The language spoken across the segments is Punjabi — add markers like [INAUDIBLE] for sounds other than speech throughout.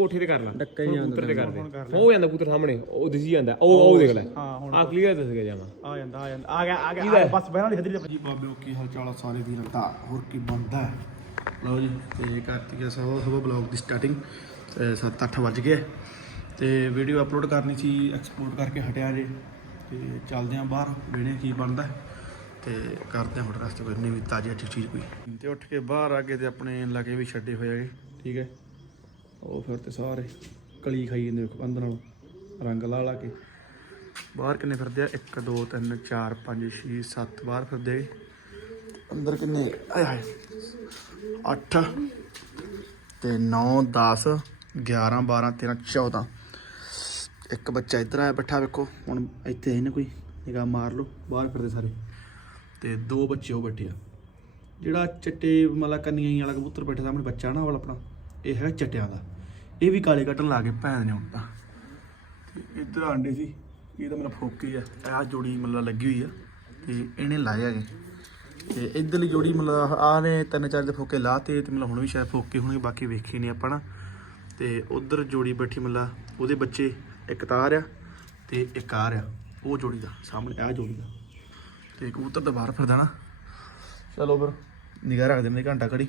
ਕੋਠੇ ਤੇ ਕਰ ਲਾ। ਡੱਕਾ ਹੀ ਜਾਂਦਾ ਤੇ ਕਰ ਦੇ। ਹੋ ਜਾਂਦਾ ਕਬੂਤਰ ਸਾਹਮਣੇ ਉਹ ਦਿਸੀ ਜਾਂਦਾ। ਉਹ ਉਹ ਦੇਖ ਲੈ। ਹਾਂ ਹੁਣ ਆ ਕਲੀਅਰ ਦਿਸ ਗਿਆ ਜਾਵਾ ਆ ਜਾਂਦਾ ਆ ਜਾਂਦਾ। ਆ ਗਿਆ ਆ ਗਿਆ ਬਸ ਬਹਿਣਾ ਨਹੀਂ ਹਦਰੀ ਜੀ ਬਾਬਿਓ ਕੀ ਹਾਲ ਚਾਲ ਆ ਸਾਰੇ ਵੀਰਾਂ ਦਾ? ਹੋਰ ਕੀ ਬਣਦਾ? ਹੈ? ਲਓ ਜੀ ਤੇ ਕਰਤੀ ਹੈ ਸਭ ਸਭ ਬਲੌਗ ਦੀ ਸਟਾਰਟਿੰਗ 7-8 ਵੱਜ ਗਏ ਤੇ ਵੀਡੀਓ ਅਪਲੋਡ ਕਰਨੀ ਸੀ ਐਕਸਪੋਰਟ ਕਰਕੇ ਹਟਿਆ ਜੇ। ਤੇ ਚੱਲਦੇ ਆਂ ਬਾਹਰ ਵੇਣੇ ਕੀ ਬਣਦਾ। ਹੈ ਤੇ ਕਰਦੇ ਆਂ ਹੁਣ ਰਸਤੇ ਕੋਈ ਨਵੀਂ ਤਾਜ਼ੀ ਅੱਛੀ ਚੀਜ਼ ਕੋਈ। ਤੇ ਉੱਠ ਕੇ ਬਾਹਰ ਆ ਕੇ ਤੇ ਆਪਣੇ ਲਾਗੇ ਵੀ ਛੱਡੇ ਹੋਏ ਹੈਗੇ ਠੀਕ ਹੈ। ਉਹ ਫਿਰ ਤੇ ਸਾਰੇ ਕਲੀ ਖਾਈ ਜਾਂਦੇ ਵੇਖੋ ਕੰਧ ਨਾਲ ਰੰਗ ਲਾ ਲਾ ਕੇ। ਬਾਹਰ ਕਿੰਨੇ ਫਿਰਦੇ ਆ? 1 2 3 4 5 6 7 ਬਾਹਰ ਫਿਰਦੇ ਅੰਦਰ ਕਿੰਨੇ? ਆਏ ਹਾਏ। 8 ਤੇ 9 10 11 12 13 14 ਇੱਕ ਬੱਚਾ ਇੱਧਰ ਆਇਆ ਬੈਠਾ ਵੇਖੋ, ਹੁਣ ਇੱਥੇ ਹੈ ਨਾ ਕੋਈ, ਨਿਗਾਹ ਮਾਰ ਲਓ, ਬਾਹਰ ਫਿਰਦੇ ਸਾਰੇ। ਤੇ ਦੋ ਬੱਚੇ ਉਹ ਬੈਠੇ ਆ। ਜਿਹੜਾ ਚਿੱਟੇ ਮਲਾ ਕੰਨੀਆਂ ਵਾਲਾ ਕਬੂਤਰ ਬੈਠਾ ਸਾਹਮਣੇ, ਬੱਚਾ ਨਾ, ਉਹ ਵਾਲਾ ਆਪਣਾ। ਇਹ ਹੈਗਾ ਚਟਿਆਂ ਦਾ। ਇਹ ਵੀ ਕਾਲੇ ਕੱਟਣ ਲਾ ਕੇ ਭੈਣ ਨੇ ਹੁਣ ਤਾਂ। ਤੇ ਇੱਧਰ ਆਂਡੇ ਸੀ, ਇਹ ਤਾਂ ਮੇਰਾ ਫੋਕੀ ਆ। ਇਹ ਜੋੜੀ ਮਤਲਬ ਲੱਗੀ ਹੋਈ ਆ ਤੇ ਇਹਨੇ ਲਾਏ ਹੈਗੇ। ਤੇ ਇੱਧਰਲੀ ਜੋੜੀ ਮਤਲਬ ਆਹ ਨੇ ਤਿੰਨ ਚਾਰ ਦੇ ਫੋਕੇ ਲਾਤੇ ਤੇ ਮਤਲਬ ਹੁਣ ਵੀ ਸ਼ਾਇਦ ਫੋਕੇ ਹੋਣਗੇ, ਬਾਕੀ ਵੇਖੇ ਨਹੀਂ ਆਪਾਂ ਨਾ। ਤੇ ਉਧਰ ਜੋੜੀ ਬੈਠੀ ਮਤਲਬ ਉਹਦੇ ਬੱਚੇ ਇੱਕ ਤਾਰ ਆ ਤੇ ਇੱਕ ਆ। ਰਿਹਾ ਉਹ ਜੋੜੀ ਦਾ, ਸਾਹਮਣੇ ਆਹ ਜੋੜੀ ਦਾ। ਤੇ ਕਬੂਤਰ ਤਾਂ ਬਾਹਰ ਫਿਰਦਾ ਨਾ। ਚਲੋ ਫਿਰ, ਨਿਗਾਹ ਰੱਖਦੇ ਨੇ ਘੰਟਾ ਘੜੀ।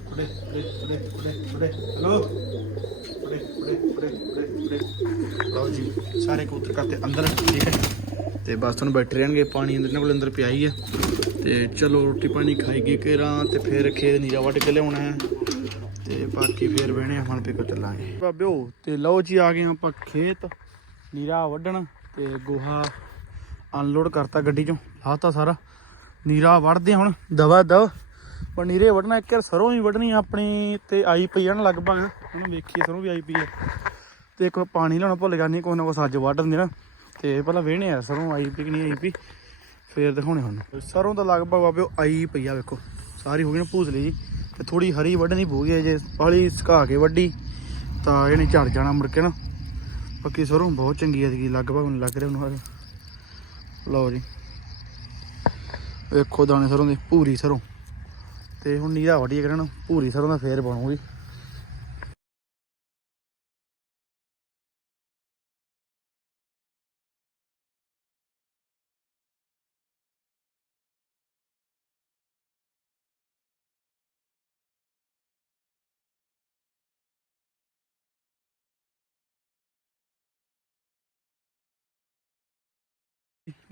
ਕੁੜੇ ਕੁੜੇ ਕੁੜੇ ਕੁੜੇ ਕੁੜੇ ਹਲੋ ਕੁੜੇ ਕੁੜੇ ਕੁੜੇ ਕੁੜੇ ਕੁੜੇ ਲਓ ਜੀ, ਸਾਰੇ ਕਬੂਤਰ ਕਰਤੇ ਅੰਦਰ, ਠੀਕ ਹੈ ਤੇ ਬਸ ਤੁਹਾਨੂੰ ਬੈਠੇ ਰਹਿਣਗੇ, ਪਾਣੀ ਅੰਦਰ, ਇਹਨਾਂ ਕੋਲ ਅੰਦਰ ਪਿਆ ਹੀ ਹੈ। ਤੇ ਚਲੋ, ਰੋਟੀ ਪਾਣੀ ਖਾਈਏ ਘੇਰਾ ਤੇ ਫਿਰ ਖੇਤ ਨੀਰਾ ਵੱਢ ਕੇ ਲਿਆਉਣਾ ਹੈ। ਤੇ ਬਾਕੀ ਫਿਰ ਬਹਿਣੇ ਆ ਹੁਣ ਪੀਕੋ ਚੱਲਾਂਗੇ। ਬਾਬਿਓ, ਤੇ ਲਓ ਜੀ, ਆ ਗਏ ਆਪਾਂ ਖੇਤ, ਨੀਰਾ ਵੱਢਣ, ਤੇ ਗੋਹਾ ਅਨਲੋਡ ਕਰਤਾ ਗੱਡੀ ਚੋਂ, ਲਾਤਾ ਸਾਰਾ। ਨੀਰਾ ਵੱਢਦੇ ਹੁਣ ਦਵਾ ਦਵ ਪਰ ਨੀਰੇ ਵੱਢਣਾ, ਇੱਕ ਯਾਰ ਸਰੋਂ ਵੀ ਵੱਢਣੀ ਆਪਣੀ ਤੇ ਆਈ ਪਈ ਆ ਨਾ ਲਗਭਗ। ਹੁਣ ਵੇਖੀਏ ਸਰੋਂ ਵੀ ਆਈ ਪਈ ਆ। ਤੇ ਇੱਕ ਪਾਣੀ ਲਾਉਣਾ ਭੁੱਲ ਗਿਆ ਨਹੀਂ ਕੋਈ ਨਾ ਕੋਈ ਸੱਜ ਵੱਢ ਦਿੰਦੇ ਨਾ। ਤੇ ਪਹਿਲਾਂ ਵੇਹਣੇ ਆ, ਸਰੋਂ ਆਈ ਪਈ ਕਿ ਨਹੀਂ ਆਈ ਪਈ, ਫੇਰ ਦਿਖਾਉਣੇ ਹੁਣ। ਸਰੋਂ ਤਾਂ ਲਗਭਗ ਬਾਬਿਓ ਆਈ ਪਈ ਆ, ਵੇਖੋ। ਸਾਰੀ ਹੋ ਗਈ ਨਾ ਭੂਸਲੀ ਜੀ। ਤੇ ਥੋੜੀ ਹਰੀ ਵੱਢਣੀ ਪਊਗੀ ਜੇ ਪਾਲੀ ਸੁਕਾ ਕੇ ਵੱਢੀ, ਤਾਂ ਇਹਨੇ ਝੜ ਜਾਣਾ ਮੁੜ ਕੇ ਨਾ। ਬਾਕੀ ਸਰੋਂ ਬਹੁਤ ਚੰਗੀ ਐ ਲਗਭਗ ਹੁਣ ਲੱਗ ਰਿਹਾ ਉਹਨੂੰ ਲਓ ਜੀ। ਵੇਖੋ ਦਾਣੇ ਸਰੋਂ ਦੀ ਪੂਰੀ ਸਰੋਂ। ਤੇ ਹੁਣ ਨੀਰਾ ਵੱਢੀਏ ਕਰਨ ਪੂਰੀ ਸਰੋਂ ਦਾ ਫੇਰ ਬਣੂਗੀ।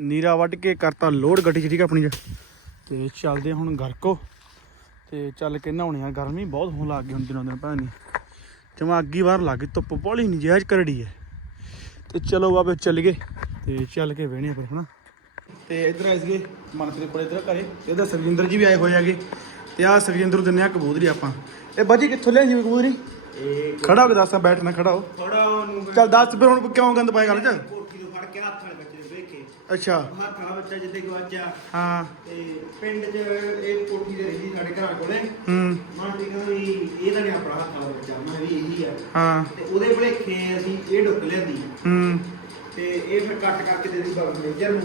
ਨੀਰਾ ਵੱਢ ਕੇ ਕਰਤਾ ਲੋਡ ਗੱਡੀ 'ਚ ਠੀਕ ਆ ਆਪਣੀ। 'ਚ ਤੇ ਚੱਲਦੇ ਆ ਹੁਣ ਘਰ ਕੋ। ਤੇ ਚੱਲ ਕੇ ਨਹਾਉਣੇ ਆ। ਗਰਮੀ ਬਹੁਤ ਹੋਣ ਲੱਗ ਗਈ ਹੁਣ ਦਿਨੋਂ ਦਿਨ ਭੈਣ ਜਮਾ ਅੱਗੀ ਬਾਹਰ ਲੱਗ ਗਈ ਧੁੱਪ ਬੋਲੀ ਨਹੀਂ ਜਾਇਜ਼ ਕਰੜੀ ਹੈ। ਤੇ ਚਲੋ ਬਾਬੇ ਚੱਲ ਗਏ। ਤੇ ਚੱਲ ਕੇ ਵੇਹਣੇ ਫਿਰ ਹਨਾ। ਤੇ ਇਧਰ ਆਏ ਸੀਗੇ ਮਨਸਰੇ ਕੋਲ ਇਧਰ ਘਰੇ। ਇਧਰ ਸਰਜਿੰਦਰ ਜੀ ਵੀ ਆਏ ਹੋਏ ਹੈਗੇ। ਤੇ ਆ ਸਰਜਿੰਦਰ ਨੂੰ ਦਿੰਨੇ ਆ ਕਬੂਤਰੀ ਆਪਾਂ। ਇਹ ਬਾਜੀ ਕਿੱਥੋਂ ਲਿਆਈ ਸੀ ਕਬੂਤਰੀ? ਖੜਾ ਹੋ ਕੇ ਦੱਸਾਂ ਬੈਠਣਾ ਖੜਾ ਹੋ। ਉਹਨੂੰ ਚੱਲ ਦੱਸ ਫਿਰ ਹੁਣ ਕਿਉਂ ਗੰਦ ਪਾਏ ਗੱਲ ਚ ਕੋਠੀ ਤੋਂ ਫੜ ਕੇ ਹੱਥ ਅੱਛਾ। ਵਾਲਾ ਬੱਚਾ ਜਿੱਦੇ ਗਵਾਚਿਆ ਹਾਂ। ਤੇ ਪਿੰਡ 'ਚ ਇਹ ਕੋਠੀ ਦੇ ਰਹੀ ਸਾਡੇ ਘਰਾਂ ਕੋਲੇ। ਹੂੰ। ਮਨ ਤੇ ਕਹਿੰਦਾ ਇਹ ਤਾਂ ਨਹੀਂ ਆਪਣਾ ਹੱਥ ਵਾਲਾ ਬੱਚਾ ਮੈਂ ਵੀ ਇਹੀ ਆ। ਹਾਂ। ਤੇ ਉਹਦੇ ਭਲੇਖੇ ਅਸੀਂ ਇਹ ਡੁੱਕ ਲਿਆਂਦੀ ਹੂੰ। ਤੇ ਇਹ ਫਿਰ ਕੱਟ ਕਰਕੇ ਦੇ ਦੀ ਬਾਬਾ ਮੈਨੇਜਰ ਨੂੰ।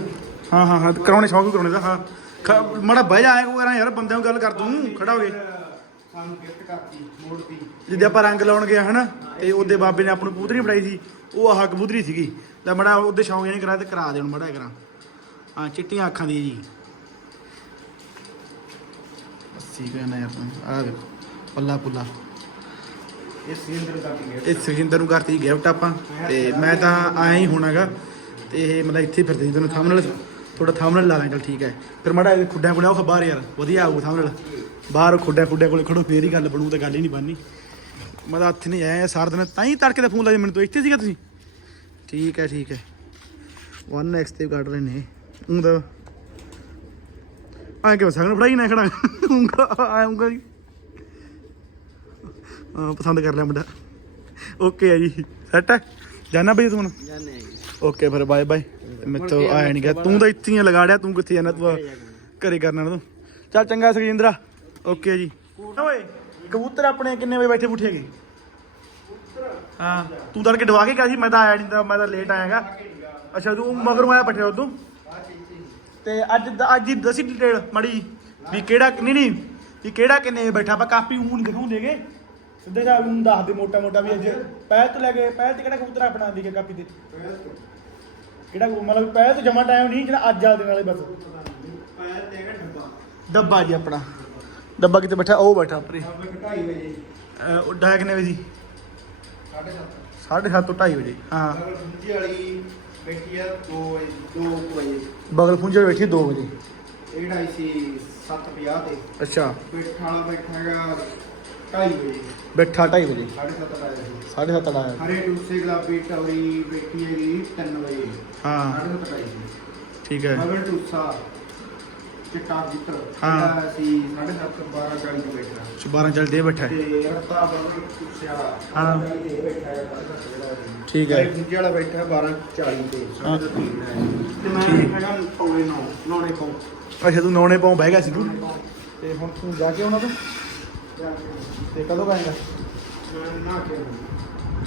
ਹਾਂ ਹਾਂ ਹਾਂ ਕਰਾਉਣੇ ਸ਼ੌਕ ਵੀ ਕਰਾਉਣੇ ਦਾ ਹਾਂ। ਖ- ਮਾੜਾ ਬਹਿ ਜਾ ਐਂ ਕੋ ਕਰਾਂ ਯਾਰ ਬੰਦਿਆਂ ਨੂੰ ਗੱਲ ਕਰ ਦੂੰ ਖੜਾ ਹੋ ਕੇ ਸਾਨੂੰ ਗਿਫਟ ਕਰਤੀ ਮੋੜਤੀ ਜਿੱਦੇ ਆਪਾਂ ਰੰਗ ਲਾਉਣ ਗਿਆ ਹਨਾ? ਤੇ ਉਹਦੇ ਬਾਬੇ ਨੇ ਆਪਾਂ ਨੂੰ ਕਬੂਤਰੀ ਫੜਾਈ ਸੀ। ਉਹ ਆਹ ਕਬੂਤਰੀ ਸੀਗੀ। ਤੇ ਮੜਾ ਉਹਦੇ ਸ਼ੌਂਕ ਨਹੀਂ ਕਰਾ ਤੇ ਕਰਾ ਦੇ ਹੁਣ ਮੜਾ ਕਰਾਂ। ਹਾਂ ਚਿੱਟੀਆਂ ਅੱਖਾਂ ਦੀ ਜੀ। ਅੱਸੀ ਕਹਿੰਦਾ ਯਾਰ ਆ ਵੇਖੋ ਪੱਲਾ ਪੁੱਲਾ। ਇਹ ਸਿੰਦਰ ਕਰਤੀ ਗਿਫਟ ਇਹ ਸੁਖਜਿੰਦਰ ਨੂੰ ਕਰਤੀ ਗਿਫਟ ਆਪਾਂ। ਤੇ ਮੈਂ ਤਾਂ ਆਇਆ ਹੀ ਹੋਣਾਗਾ। ਤੇ ਇਹ ਮਤਲਬ ਇੱਥੇ ਫਿਰਦੇ ਸੀ ਤੈਨੂੰ ਥੰਬਨੇਲ ਥੋੜਾ ਥੰਬਨੇਲ ਲਾ ਲਾਂ ਚਲ ਠੀਕ ਹੈ। ਫਿਰ ਮੜਾ ਇਹ ਖੁੱਡਿਆਂ ਆਓ ਬਾਹਰ ਯਾਰ ਵਧੀਆ ਆਊ ਥੰਬਨੇਲ ਬਾਹਰ ਖੁੱਡਿਆਂ ਖੁੱਡਿਆਂ ਕੋਲੇ ਖੜੋ ਫੇਰ ਹੀ ਗੱਲ ਬਣੂ ਤਾਂ ਗੱਲ ਹੀ ਨਹੀਂ ਬਣਨੀ। ਮੈਂ ਤਾਂ ਹੱਥ ਨਹੀਂ ਆਇਆ ਸਾਰਾ ਦਿਨ ਤਾਂ ਹੀ ਤੜਕੇ ਤੇ ਫੋਨ ਲਾਇਆ ਮੈਨੂੰ ਤੋਂ ਇੱਥੇ ਸੀਗਾ ਤੁਸੀਂ? ਠੀਕ ਹੈ ਠੀਕ ਹੈ। 1x ਤੇ ਕੱਢ ਰਹੇ ਨੇ। ਉਹ ਤਾਂ ਆਏ ਕਿ ਸੰਗ ਫੜਾਈ ਨਾ ਖੜਾ? ਉਂਗਾ ਆਉਂਗਾ ਜੀ। ਪਸੰਦ ਕਰ ਲਿਆ ਮੁੰਡਾ। ਓਕੇ ਹੈ ਜੀ। ਸੈਟ ਹੈ? ਜਾਣਾ ਬਈ ਤੂੰ ਜਾਣੇ ਓਕੇ ਫਿਰ ਬਾਏ ਬਾਏ ਮਿੱਤੋ ਆਇਆ ਨਹੀਂ ਗਿਆ। ਤੂੰ ਤਾਂ ਇੱਥੇ ਹੀ ਆ ਲਗਾੜਿਆ ਤੂੰ ਕਿੱਥੇ ਜਾਣਾ, ਤੂੰ ਘਰੇ ਕਰਨਾ ਤੂੰ। ਚੱਲ ਚੰਗਾ ਸੁਖਜਿੰਦਰਾ, ਓਕੇ ਜੀ। ਓਏ, ਕਬੂਤਰ ਆਪਣੇ ਕਿੰਨੇ ਵਜੇ ਬੈਠੇ ਬੁੱਠੇ ਹੈਗੇ? ਹਾਂ, ਤੂੰ ਤਾਂ ਕਿ ਡਵਾ ਕੇ ਗਿਆ ਸੀ, ਮੈਂ ਤਾਂ ਆਇਆ ਨਹੀਂ ਤਾਂ, ਮੈਂ ਤਾਂ ਲੇਟ ਆਇਆਗਾ। ਅੱਛਾ, ਤੂੰ ਮਗਰੋਂ ਆਇਆ ਬੈਠੇ ਉਦੋਂ? ਤੇ ਅੱਜ ਦਾ- ਅੱਜ ਦੀ ਦਸੀ ਡਿਟੇਲ ਮੜੀ ਵੀ ਕਿਹੜਾ ਨਹੀਂ ਨਹੀਂ, ਵੀ ਕਿਹੜਾ ਕਿੰਨੇ ਵਜੇ ਬੈਠਾ, ਆਪਾਂ ਕਾਪੀ ਊਂ ਨਹੀਂ ਦਿਖਾਉਂਦੇਗੇ ਸਿੱਧੇ ਜਾ ਨੂੰ ਦੱਸ ਦੇ ਮੋਟਾ ਮੋਟਾ ਵੀ ਅੱਜ। ਪਹਿਲ ਤੋਂ ਲੈ ਕੇ ਪਹਿਲ ਤੇ ਕਿਹੜਾ ਕਬੂਤਰ ਆਪਣਾ ਦੀ ਕਾਪੀ ਤੇ? ਕਿਹੜਾ ਮਤਲਬ ਪਹਿਲ ਤੋਂ ਜਮਾ ਟਾਈਮ ਨਹੀਂ ਜਿਹੜਾ ਅੱਜ ਵਾਲੇ ਦਿਨ ਵਾਲੇ ਬਸ। ਡੱਬਾ ਡੱਬਾ ਜੀ ਆਪਣਾ। ਡੱਬਾ ਕਿਤੇ ਬੈਠਾ? ਉਹ ਬੈਠਾ ਉੱਪਰੇ ਡੱਬਾ 2:30 ਵਜੇ ਅਹ ਉਹ ਡਾਇ ਕਿੰਨੇ ਵਜੇ ਦੀ? 7:30 7:30 ਤੋਂ 2:30 ਵਜੇ। ਹਾਂ। ਦੂਜੀ ਵਾਲੀ ਬੈਠੀ ਆ 2 ਵਜੇ 2 ਵਜੇ। ਬਗਲ ਪੁੰਜੇ ਬੈਠੀ 2 ਵਜੇ ਇਹ ਢਾਈ ਸੀ 7:50 ਤੇ। ਅੱਛਾ। ਬੈਠਾ ਵਾਲਾ ਹੈਗਾ 2:30 ਵਜੇ। ਬੈਠਾ 2:30 ਵਜੇ। 7:30 ਆਇਆ ਸੀ। 7:30 ਆਇਆ। ਹਰੇ ਟੂਸੇ ਗੁਲਾਬੀ ਟੌਰੀ ਬੈਠੀ ਹੈਗੀ 3 ਵਜੇ। ਹਾਂ। 7:30 ਆਈ ਸੀ। ਠੀਕ ਹੈ। ਮਗਰ ਟੂਸਾ ਚਿੱਟਾ ਜਿੱਤਰ ਹਾਂ। ਜਿਹੜਾ ਸੀ 7:30 12 40 ਤੇ ਬੈਠਾ। 12 ਚੱਲ ਦੇ ਬੈਠਾ ਹੈ। ਤੇ ਰੱਤਾ ਬਗਰ ਟੂਸਿਆ ਹਾਂ। ਤੇ ਬੈਠਾ ਹੈ 7:30 ਜਿਹੜਾ ਸੀ ਠੀਕ ਹੈ। ਦੂਜੇ ਵਾਲਾ ਬੈਠਾ 12 40 ਤੇ ਹਾਂ। 7:30 ਤੇ ਮੈਂ ਬੈਠਾਗਾ ਪੌਣੇ 9 ਨੌਣੇ ਪੌਂ। ਅੱਛਾ ਤੂੰ ਨੌਣੇ ਪਾਉ ਬਹਿ ਗਿਆ ਸੀ ਤੂੰ। ਤੇ ਹੁਣ ਤੂੰ ਜਾ ਕੇ ਆਉਣਾ ਤੂੰ? ਤੇ ਕਦੋਂ ਗਾਏਗਾ? ਨਾ ਕੇ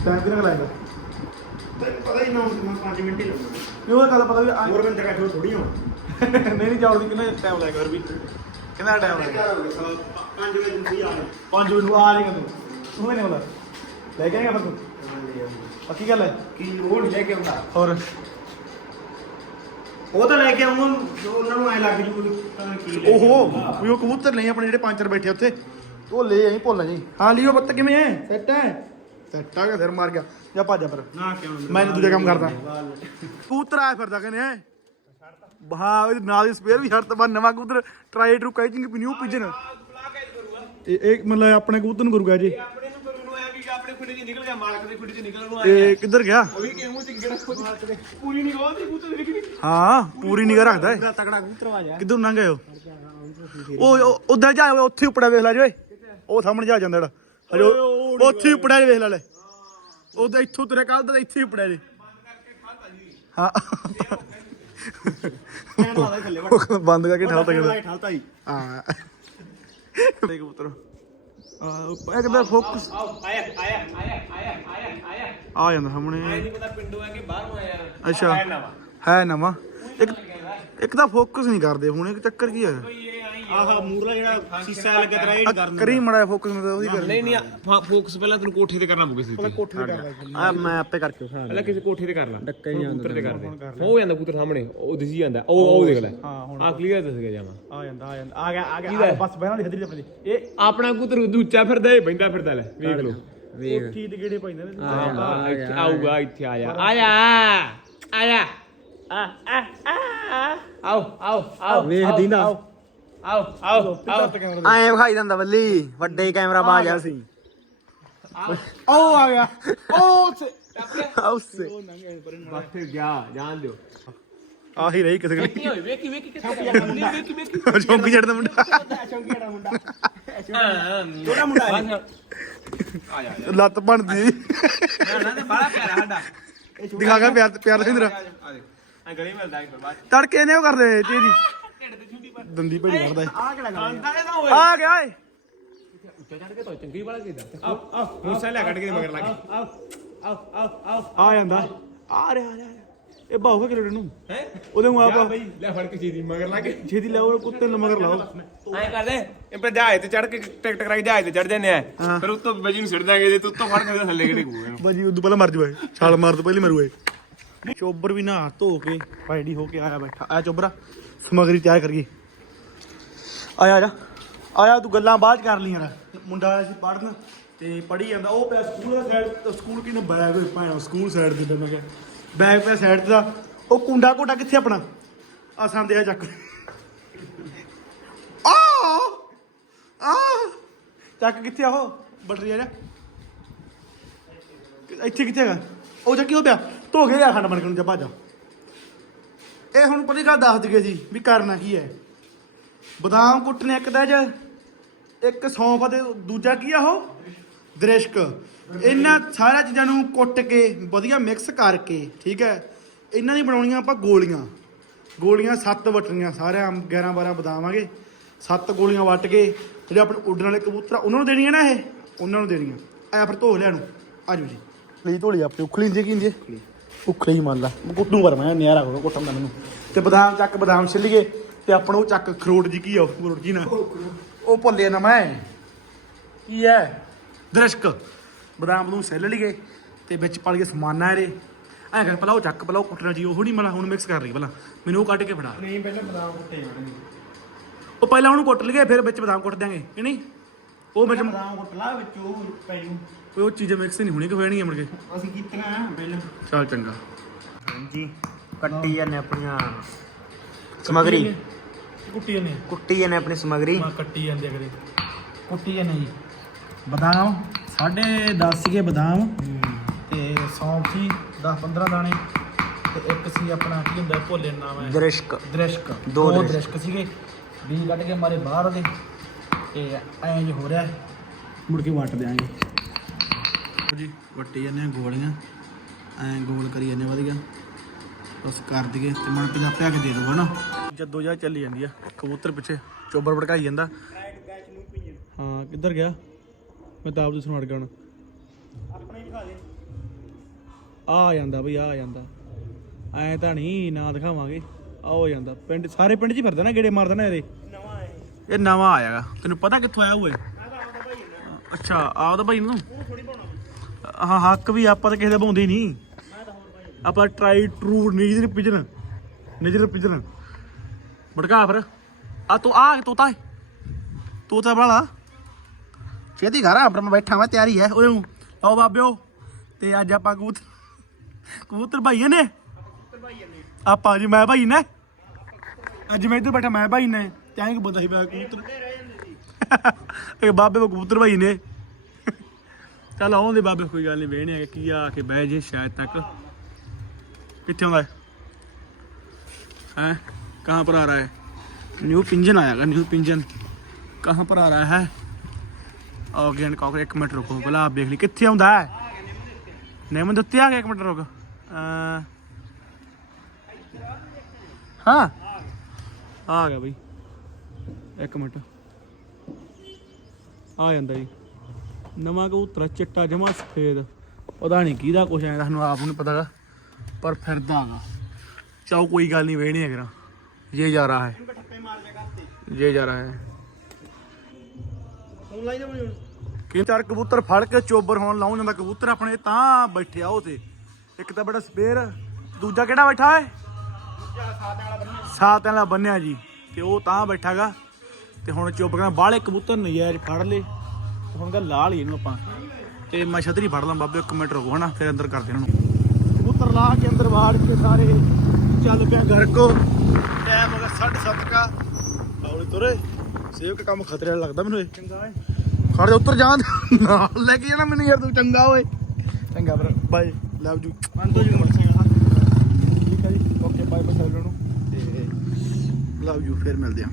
ਟਾਈਮ ਕਿੰਨਾ ਕੁ ਲਾਏਗਾ? ਤੈਨੂੰ ਪਤਾ ਹੀ ਨਾ ਮੈਂ 5 ਮਿੰਟ ਹੀ ਲਾਉਂਦਾ ਇਹ ਉਹ ਗੱਲ ਪਤਾ ਵੀ ਆ- ਹੋਰ ਬੰਦੇ ਜਗ੍ਹਾ ਥੋੜੀ ਹੋ ਨਹੀਂ ਨਹੀਂ ਜਾਉਣ ਕਿੰਨਾ ਟਾਈਮ ਲਾਏਗਾ ਹੋਰ ਵੀ? ਕਿੰਨਾ ਟਾਈਮ ਲਾਏਗਾ? 5 ਵਜੇ ਤੁਸੀਂ ਆ 5 ਵਜੇ ਨੂੰ ਆ ਜਾਏਗਾ ਤੂੰ। ਤੂੰ ਨਹੀਂ ਬੋਲਾ ਲੈ ਕੇ ਆਏਗਾ ਫਿਰ ਤੂੰ? ਗਏ ਪੱਕੀ ਗੱਲ ਹੈ? ਕੀ ਉਹ ਨਹੀਂ ਲੈ ਕੇ ਆਉਂਦਾ। ਹੋਰ? ਉਹ ਤਾਂ ਲੈ ਕੇ ਆਉਂਗਾ ਜੋ ਉਹਨਾਂ ਨੂੰ ਐ ਲੱਗ ਜੂ ਕੋਈ ਪਤਾ ਨੀ ਕੀ ਲੈ ਕੇ ਓਹੋ ਆਉਂਦਾ। ਵੀ ਉਹ ਕਬੂਤਰ ਨਹੀਂ ਆਪਣੇ ਜਿਹੜੇ ਪੰਜ ਚਾਰ ਬੈਠੇ ਉੱਥੇ। ਉਹ ਲੈ ਆਈ ਭੁੱਲ ਜੀ। ਹਾਂ ਲਿਓ ਬੱਤ ਕਿਵੇਂ ਹੈ ਸੈੱਟ ਹੈ ਸੈੱਟ ਆ ਗਿਆ ਸਿਰ ਮਾਰ ਗਿਆ। ਜਾ ਭੱਜ ਜਾ ਪਰ ਨਾ ਕਿਉਂ ਮੈਂ ਦੂਜਾ ਕੰਮ ਕਰਦਾ। ਕਬੂਤਰ ਆਇਆ ਫਿਰਦਾ ਕਹਿੰਦੇ ਹੈ ਹਾਂ ਉਹਦੇ ਨਾਲ ਹੀ ਸਪੇਅਰ ਵੀ ਛੱਡਤਾ ਬਾ ਨਵਾਂ ਕਬੂਤਰ try true catching new pigeon ਇਹ ਇਹ ਮਤਲਬ ਆਪਣੇ ਕਬੂਤਰ ਨੂੰ ਕਰੂਗਾ ਜੀ। ਆਪਣੇ ਨੂੰ ਕਰੂ ਨੂੰ ਆਇਆ ਵੀ ਆਪਣੇ ਖੁੱਡੇ ਚ ਨਿਕਲ ਗਿਆ ਮਾਲਕ ਦੇ ਖੁੱਡੇ ਚ ਨਿਕਲਣ ਨੂੰ ਇਹ ਕਿੱਧਰ ਗਿਆ? ਉਹ ਵੀ ਕਿਉਂ ਚ ਗਿੜਾ ਪੂਰੀ ਨਹੀਂ ਗਵਾਉਂਦੀ ਕਬੂਤਰ ਦੀ ਨਿਕਲੀ ਹਾਂ ਪੂਰੀ ਨਿਗਾ ਰੱਖਦਾ ਹੈ ਤਕੜਾ ਕਬੂਤਰ ਆ ਜਾ ਕਿੱਧਰ ਲੰਘ ਗਏ ਉਹ? ਉਹ ਉਹ- ਉੱਧਰ ਜਾ ਓਏ, ਉੱਥੇ ਉੱਪੜਾ ਵੇਖ ਲੈ ਜੋਏ ਉਹ ਸਾਹਮਣੇ ਜਾ ਜਾਂਦਾ ਜਿਹੜਾ। ਹਜੇ ਉਹ- ਉੱਥੇ ਹੀ ਉੱਪੜਾ ਵੇਖ ਲੈ ਲੈ। ਉਹਦਾ ਇੱਥੋਂ ਤੇਰੇ ਕੱਲ ਦਾ ਇੱਥੇ ਹੀ ਉੱਪੜਾ ਜੇ। ਹਾਂ। ਕਹਿਣ ਵਾਲਾ ਥੱਲੇ ਵੜ ਉਹ ਬੰਦ ਕਰਕੇ ਠਾਲਤਾ ਕਿਹਦਾ ਠਾਲਤਾ ਹੀ। ਹਾਂ ਤੇ ਕਬੂਤਰ ਆ ਇੱਕ ਤਾਂ ਫੋਕਸ ਆਇਆ ਆਇਆ ਆਇਆ ਆਇਆ ਆਇਆ ਆਇਆ ਆ ਜਾਂਦਾ ਆਇਆ ਸਾਹਮਣੇ ਨਹੀਂ ਪਤਾ ਪਿੰਡੋਂ ਆ ਕਿ ਬਾਹਰੋਂ ਆਇਆ ਅੱਛਾ। ਹੈ ਨਵਾਂ। ਇੱਕ ਇੱਕ ਤਾਂ ਫੋਕਸ ਨਹੀਂ ਕਰਦੇ ਹੁਣ ਇੱਕ ਚੱਕਰ ਕੀ ਹੈ ਕੋਈ ਇਹ ਆਹ ਮੂਰਲਾ ਜਿਹੜਾ ਸੀਸਾ ਲੱਗਿਆ ਤੇਰਾ ਇਹ ਨਹੀਂ ਕਰਨ ਕਰੀ ਮੜਾ ਫੋਕਸ ਮੈਂ ਤਾਂ ਉਹਦੀ ਕਰ ਨਹੀਂ ਨਹੀਂ ਫੋਕਸ ਪਹਿਲਾਂ ਤੈਨੂੰ ਕੋਠੇ ਤੇ ਕਰਨਾ ਪਊਗਾ ਸੀ ਕੋਠੇ ਤੇ ਕਰਦਾ ਆ ਮੈਂ ਆਪੇ ਕਰਕੇ ਖਾ ਪਹਿਲਾਂ ਕਿਸੇ ਕੋਠੇ ਤੇ ਕਰ ਲਾ। ਡੱਕਾ ਹੀ ਜਾਂਦਾ ਤੇ ਕਰ ਦੇ ਉਹ ਜਾਂਦਾ ਕਬੂਤਰ ਸਾਹਮਣੇ ਉਹ ਦਿਸੀ ਜਾਂਦਾ। ਉਹ ਉਹ ਦੇਖ ਲੈ। ਹਾਂ ਆ ਕਲੀਅਰ ਦਿਸ ਗਿਆ ਜਾਵਾ ਆ ਜਾਂਦਾ ਆ ਜਾਂਦਾ। ਆ ਗਿਆ ਆ ਗਿਆ ਬਸ ਬਹਿਣਾ ਦੀ ਹਦਰੀ ਆਪਣੀ। ਇਹ ਆਪਣਾ ਕਬੂਤਰ ਦੂਜਾ ਫਿਰਦਾ ਇਹ ਬੈਂਦਾ ਫਿਰਦਾ ਲੈ ਵੇਖ ਲਓ। ਕੋਠੀ ਤੇ ਗੇੜੇ ਪੈਂਦੇ ਨੇ। ਆ ਇੱਥੇ ਆਊਗਾ ਇੱਥੇ ਆਇਆ ਆਇਆ ਆਇਆ ਆ ਆ ਆ ਆਓ ਆਓ ਆਓ ਵੇਖਦੀ ਨਾ। ਆਓ ਆਓ ਆਓ। ਆਓ ਐਂ ਵਿਖਾਈ ਦਿੰਦਾ ਬੱਲੀ ਵੱਡੇ ਕੈਮਰਾ ਬਾਜ ਆ ਸੀ। ਉਹ ਆ ਗਿਆ ਉਹ ਉਸੇ। ਬਸ ਗਿਆ ਜਾਣ ਦਿਓ। ਆਹੀ ਰਹੀ ਕਿਸੇ ਵੇਖੀ ਹੋਏ ਵੇਖੀ ਵੇਖੀ ਕਿੱਥੇ ਗਿਆ ਵੇਖੀ ਵੇਖੀ ਚੌਂਕੀ ਚੜਦਾ ਮੁੰਡਾ। ਚੌਂਕੀੜਾ ਮੁੰਡਾ। ਛੋਟਾ ਮੁੰਡਾ ਲੱਤ ਬਣਦੀ। ਨਾ ਨਾ ਬੜਾ ਪਿਆਰਾ ਸਾਡਾ। ਦਿਖਾ ਕੇ ਪਿਆਰ ਪਿਆਰ ਸਿੰਦਰਾ ਆ ਦੇ ਆ ਗਲੀ ਮਿਲਦਾ ਇੱਕ ਬਾਅਦ ਤੜਕੇ ਨੇ ਉਹ ਕਰਦੇ ਤੇਰੀ। ਦੰਦੀ ਭੜੀ ਕਰਦਾ। ਆ ਕਿਹੜਾ ਗੱਲ ਆਂਦਾ ਇਹਦਾ ਹੋਏ ਆ ਗਿਆ ਕੇ ਤੋ ਮੂਸਾ ਲੈ ਕੱਢ ਕੇ ਮਗਰ ਲੱਗ ਆਓ ਆਓ ਆ ਜਾਂਦਾ ਆ ਰਿਹਾ ਆ ਰਿਹਾ ਇਹ ਬਾਹੂਗਾ ਕਿਲੋ ਨੂੰ? ਹੈ? ਉਹਦੇ ਨੂੰ ਜਾ ਆਪਾਂ ਬਈ ਲੈ ਫੜ ਕੇ ਚੀਦੀ ਮਗਰ ਲੱਗ ਛੇਤੀ ਲਾਓ ਕੁੱਤੇ ਨੂੰ ਮਗਰ ਲਾਓ। ਐਂ ਕਰਦੇ। ਇਹ ਪਰ ਜਹਾਜ਼ ਤੇ ਚੜ ਕੇ ਟਿਕ ਟਕਰਾਈ ਜਹਾਜ਼ ਤੇ ਚੜ ਜਾਂਦੇ ਆ। ਫਿਰ ਉੱਤੋਂ ਬਜੀ ਨੂੰ ਸਿੱਟ ਦਾਂਗੇ ਜੇ ਤੂੰ ਉੱਤੋਂ ਫੜ ਕੇ ਥੱਲੇ ਕਿਹੜੇ ਕੂਏ ਬਾਜੀ ਉਦੋਂ ਪਹਿਲਾਂ ਮਰ ਜੂਏ ਛਾਲ ਮਾਰ ਤੋਂ ਪਹਿਲੇ ਮਰੂ ਏ ਚੋਬਰ ਵੀ ਨਹਾ ਧੋ ਕੇ ਰੈਡੀ ਹੋ ਕੇ ਆਇਆ ਬੈਠਾ। ਆਇਆ ਚੋਬਰਾ ਸਮਗਰੀ ਤਿਆਰ ਕਰੀਏ। ਆਇਆ ਆ ਜਾ ਆਇਆ, ਤੂੰ ਗੱਲਾਂ ਬਾਅਦ 'ਚ ਕਰ ਲਈਆਂ ਯਾਰ ਮੁੰਡਾ ਆਇਆ ਸੀ ਪੜਨ ਤੇ ਪੜੀ ਜਾਂਦਾ। ਉਹ ਪਿਆ ਸਕੂਲ ਦਾ ਸਾਈਡ ਸਕੂਲ ਕਿਨੇ ਬੈਗ ਹੋਏ ਭਾਣਾ, ਸਕੂਲ ਸਾਈਡ ਤੇ ਮੈਂ ਕਿਹਾ, ਬੈਗ ਪਿਆ ਸਾਈਡ ਤੇ ਦਾ। ਉਹ ਕੁੰਡਾ ਕੋਟਾ ਕਿੱਥੇ ਆਪਣਾ? ਆ ਦੇ ਆ ਚੱਕ। ਆ! ਆ! ਚੱਕ ਕਿੱਥੇ ਆ ਉਹ? ਬਟਰੀ ਆ ਜਾ। ਇੱਥੇ ਕਿੱਥੇ ਹੈਗਾ? ਉਹ ਜਾ ਕੀ ਪਿਆ। ਧੋ ਕੇ ਲਿਆ ਖੰਡ ਬਣ ਕੇ ਨੂੰ ਜਾ ਭਾਜਾ ਇਹ ਹੁਣ ਪਹਿਲੀ ਗੱਲ ਦੱਸ ਦਈਏ ਜੀ ਵੀ ਕਰਨਾ ਕੀ ਹੈ। ਬਦਾਮ ਕੁੱਟਨੇ ਇੱਕ ਦਾ ਜ ਇੱਕ ਸੌਂਫ ਤੇ ਦੂਜਾ ਕੀ ਆ ਉਹ? ਦ੍ਰਿਸ਼ਕ। ਇਹਨਾਂ ਸਾਰੀਆਂ ਚੀਜ਼ਾਂ ਨੂੰ ਕੁੱਟ ਕੇ ਵਧੀਆ ਮਿਕਸ ਕਰਕੇ ਠੀਕ ਹੈ? ਇਹਨਾਂ ਦੀ ਬਣਾਉਣੀਆਂ ਆਪਾਂ ਗੋਲੀਆਂ। ਗੋਲੀਆਂ ਸੱਤ ਵਟਣੀਆਂ ਸਾਰੇ 11 12 ਬਦਾਵਾਂਗੇ ਸੱਤ ਗੋਲੀਆਂ ਵੱਟ ਕੇ ਜਿਹੜੇ ਆਪਣੇ ਉੱਡਣ ਵਾਲੇ ਕਬੂਤਰ ਆ, ਉਹਨਾਂ ਨੂੰ ਦੇਣੀਆਂ ਨਾ ਇਹ? ਉਹਨਾਂ ਨੂੰ ਦੇਣੀਆਂ। ਐ ਫਿਰ ਧੋ ਲਿਆ ਨੂੰ ਆਜੋ ਜੀ। ਲਈ ਧੋਲੀ ਆਪਣੀ ਉਖਲੀ ਹੁੰਦੀ ਕੀ ਹੁੰਦੀ ਹੈ? ਉਖਲੀ। ਮੰਨ ਲਾ। ਕੁੱਟੂ ਪਰ ਮੈਂ ਨਿਆਰਾ ਹੋ ਕੁੱਟਣ ਦਾ ਮੈਨੂੰ। ਤੇ ਬਦਾਮ ਚੱਕ ਬਦਾਮ ਛਿੱਲੀਏ ਤੇ ਆਪਣਾ ਉਹ ਚੱਕ ਖਰੋਟ ਜੀ ਕੀ ਆ ਉਹ ਖਰੋਟ ਜੀ ਨਾ। ਉਹ ਭੁੱਲੇ ਨਾ ਮੈਂ। ਕੀ ਹੈ? ਦਰਸ਼ਕ ਬਦਾਮ ਨੂੰ ਸੈਲ ਲਈਏ ਤੇ ਵਿੱਚ ਪਾ ਲਈਏ ਸਮਾਨਾ ਇਹਦੇ। ਐਂ ਕਰ ਪਹਿਲਾਂ ਉਹ ਚੱਕ ਪਹਿਲਾਂ ਉਹ ਕੁੱਟਣਾ ਜੀ ਉਹ ਨਹੀਂ ਮਲਾ ਹੁਣ ਮਿਕਸ ਕਰ ਲਈ ਪਹਿਲਾਂ। ਮੈਨੂੰ ਉਹ ਕੱਢ ਕੇ ਫੜਾ। ਨਹੀਂ ਪਹਿਲਾਂ ਬਦਾਮ ਕੁੱਟੇ ਜਾਣਗੇ ਉਹ ਪਹਿਲਾਂ ਉਹਨੂੰ ਕੁੱਟ ਲਈਏ ਫਿਰ ਵਿੱਚ ਬਦਾਮ ਕੁੱਟ ਦਿਆਂਗੇ ਕਿ ਨਹੀਂ? ਉਹ ਵਿੱਚ ਬਦਾਮ ਕੁੱਟ ਲਾ ਵਿੱਚ ਉਹ ਪੈ ਜੂ ਕੋਈ ਉਹ ਚੀਜ਼ਾਂ ਮਿਕਸ ਨਹੀਂ ਹੋਣੀ ਕਿ ਹੋਣੀ ਮੁੜ ਕੇ? ਅਸੀਂ ਕੀਤੀਆਂ ਪਹਿਲਾਂ ਚੱਲ ਚੰਗਾ। ਹਾਂਜੀ ਕੱਟੀ ਜਾਂਦੇ ਆਪਣੀਆਂ ਸਮਗਰੀ। ਕੁੱਟੀ ਜਾਂਦੇ ਕੁੱਟੀ ਜਾਂਦੇ ਆਪਣੀ ਸਮਗਰੀ। ਆ ਕੱਟੀ ਜਾਂਦੇ ਕਰੇ ਕੁੱਟੀ ਜਾਂਦੇ ਜੀ। ਬਦਾਮ ਸਾਢੇ 10 ਸੀਗੇ ਬਦਾਮ। ਤੇ ਸੌਂਫ ਸੀ 10 15 ਦਾਣੇ। ਤੇ ਇੱਕ ਸੀ ਆਪਣਾ ਕੀ ਹੁੰਦਾ ਭੋਲੇ ਦਾ ਨਾਮ ਹੈ। ਦ੍ਰਿਸ਼ਕ। ਦ੍ਰਿਸ਼ਕ। ਦੋ ਦੋ ਦ੍ਰਿਸ਼ਕ। ਦ੍ਰਿਸ਼ਕ ਸੀਗੇ। ਬੀਜ ਕੱਢ ਕੇ ਮਾਰੇ ਬਾਹਰ ਉਹਦੇ ਤੇ ਐਂ ਜਿਹਾ ਹੋ ਰਿਹਾ। ਮੁੜ ਕੇ ਵੱਟ ਦਿਆਂਗੇ। ਜੀ ਵੱਟੀ ਜਾਂਦੇ ਆ ਗੋਲੀਆਂ। ਐਂ ਗੋਲ ਕਰੀ ਜਾਂਦੇ ਵਧੀਆ। ਬਸ ਕਰ ਦਈਏ। ਤੇ ਮਨ ਪਿਆ ਪਿਆ ਕੇ ਦੇ ਦੂਗਾ ਨਾ। ਜਦੋਂ ਜਾ ਚੱਲੀ ਜਾਂਦੀ ਆ, ਕਬੂਤਰ ਪਿੱਛੇ ਚੋਬਰ ਭੜਕਾਈ ਜਾਂਦਾ। ਹਾਂ, ਕਿੱਧਰ ਗਿਆ? ਮੈਂ ਤਾਂ ਆਪ ਦੇ ਸੁਣਾੜ ਗਿਆ ਹੁਣ ਆ ਜਾਂਦਾ ਬਈ, ਆ ਜਾਂਦਾ। ਐ ਤਾਂ ਨਹੀਂ, ਨਾ ਦਿਖਾਵਾਂਗੇ। ਆ ਹੋ ਜਾਂਦਾ। ਪਿੰਡ, ਸਾਰੇ ਪਿੰਡ 'ਚ ਹੀ ਫਿਰਦਾ ਨਾ, ਗੇੜੇ ਮਾਰਦਾ ਨਾ ਇਹਦੇ। ਇਹ ਨਵਾਂ ਆਇਆਗਾ ਤੈਨੂੰ ਪਤਾ ਕਿੱਥੋਂ ਆਇਆ ਹੋਏ ਅੱਛਾ ਆ ਤਾਂ ਭਾਈ ਨੂੰ। ਹਾਂ ਹੱਕ ਵੀ ਆਪਾਂ ਤਾਂ ਕਿਸੇ ਦਾ ਪਾਉਂਦੇ ਨਹੀਂ। ਆਪਾਂ ਟਰਾਈ ਟਰੂ ਨਿਜਰ ਪਿਜਨ ਨਿਜਰ ਪਿਜਨ ਭੜਕਾ ਫਿਰ। ਆ ਤੂੰ, ਆ ਤੋਤਾ ਤੋਤਾ ਵਾਲਾ ਛੇਤੀ ਘਰ ਆ ਪਰ ਮੈਂ ਬੈਠਾ ਮੈਂ ਤਿਆਰੀ ਹੈ ਉਹਦੇ ਆਓ ਬਾਬਿਓ, ਤੇ ਅੱਜ ਆਪਾਂ ਕਬੂਤਰ ਕਬੂਤਰ ਭਾਈਏ ਨੇ ਆਪਾਂ ਜੀ, ਮੈਂ ਭਾਈ ਨੇ। ਅੱਜ ਮੈਂ ਇੱਧਰ ਬੈਠਾ, ਮੈਂ ਭਾਈ ਨੇ। ਤੇ ਐਂ ਬੰਦਾ ਸੀ, ਮੈਂ ਕਬੂਤਰ [LAUGHS] ਇਹ ਬਾਬੇ ਕੋ ਕਬੂਤਰ ਭਾਈ ਨੇ। ਚੱਲ ਆਉਂਦੇ ਬਾਬੇ, ਕੋਈ ਗੱਲ ਨਹੀਂ ਵੇਹਣੇ ਆ ਕੀ ਆ ਕੇ ਬਹਿ ਜੇ ਸ਼ਾਇਦ ਤੱਕ। ਕਿੱਥੇ ਆਉਂਦਾ ਹੈ? कहाँ पर आ रहा है? न्यू पिंजन आएगा न्यू पिंजन। कहाँ पर आ रहा है? ओके एंड कॉकर एक मिनट रुको। बोला आप देख ली कितने आंदा है नेमन दुत्ती आ गया, एक मिनट रुक। हाँ। आ गया भाई। एक मिनट। आ जाता जी। नवा कबूतर चिट्टा जमा सफ़ेद। पता नहीं कि कुछ आया सू आप ਨੂੰ ਪਤਾਗਾ ਪਰ ਫਿਰਦਾਗਾ ਚਾਹ ਕੋਈ ਗੱਲ ਨਹੀਂ ਵੇਣੀ ਹੈ ਕਰਾਂ ਇਹ ਜਾ ਰਹਾ ਹੈ। ਇਹ ਜਾ ਰਹਾ ਹੈ। ਕਿ ਚਾਰ ਕਬੂਤਰ ਫੜ ਕੇ ਚੋਬਰ ਹੋਣ ਲਾਉਂ ਜਾਂਦਾ ਕਬੂਤਰ ਆਪਣੇ ਤਾਂ ਬੈਠਿਆ ਉਹ ਤੇ। ਇੱਕ ਤਾਂ ਬੜਾ ਸਪੇਅਰ। ਦੂਜਾ ਕਿਹੜਾ ਬੈਠਾ ਹੈ? ਸਾਤ ਵਾਲਾ ਬੰਨਿਆ ਜੀ। ਤੇ ਉਹ ਤਾਂ ਬੈਠਾਗਾ। ਤੇ ਹੁਣ ਚੁੱਪ ਕਰਾਂ ਬਾਹਲੇ ਕਬੂਤਰ ਨਜਾਇਜ਼ ਫੜ ਲੇ ਹੁਣ ਗੱਲ ਲਾ ਲਈ ਇਹਨੂੰ ਆਪਾਂ। ਤੇ ਮੈਂ ਛਤਰੀ ਫੜ ਲਾਂ ਬਾਬੇ ਇੱਕ ਮਿੰਟ ਰੁਕੋ ਹਨਾ ਫਿਰ ਅੰਦਰ ਕਰਦੇ ਇਹਨਾਂ। ਨੂੰ ਕਬੂਤਰ ਲਾ ਕੇ ਅੰਦਰ ਵਾੜ ਕੇ ਸਾਰੇ ਚੱਲ ਪਿਆ ਘਰ ਕੋ। ਟਾਈਮ ਹੋ ਗਿਆ 7:30 ਕਾ। ਹੌਲੀ ਤੁਰੇ। ਸੇਵ ਦਾ ਕੰਮ ਖਤਰੇ ਵਾਲਾ ਲੱਗਦਾ ਮੈਨੂੰ ਇਹ। ਚੰਗਾ ਏ ਖੜ ਜਾ ਉੱਤਰ ਜਾਣ। ਨਾਲ ਲੈ ਕੇ ਜਾਣਾ ਮੈਨੂੰ ਯਾਰ ਤੂੰ ਚੰਗਾ ਓਏ। ਚੰਗਾ ਫਿਰ ਬਾਈ ਲਵ ਯੂ ਮਨ ਤੋਂ ਜੀ ਠੀਕ ਹੈ ਜੀ। ਓਕੇ ਬਾਏ ਬਾਏ ਸਾਰਿਆਂ ਨੂੰ ਤੇ ਲਵ ਯੂ ਫਿਰ ਮਿਲਦੇ ਆ।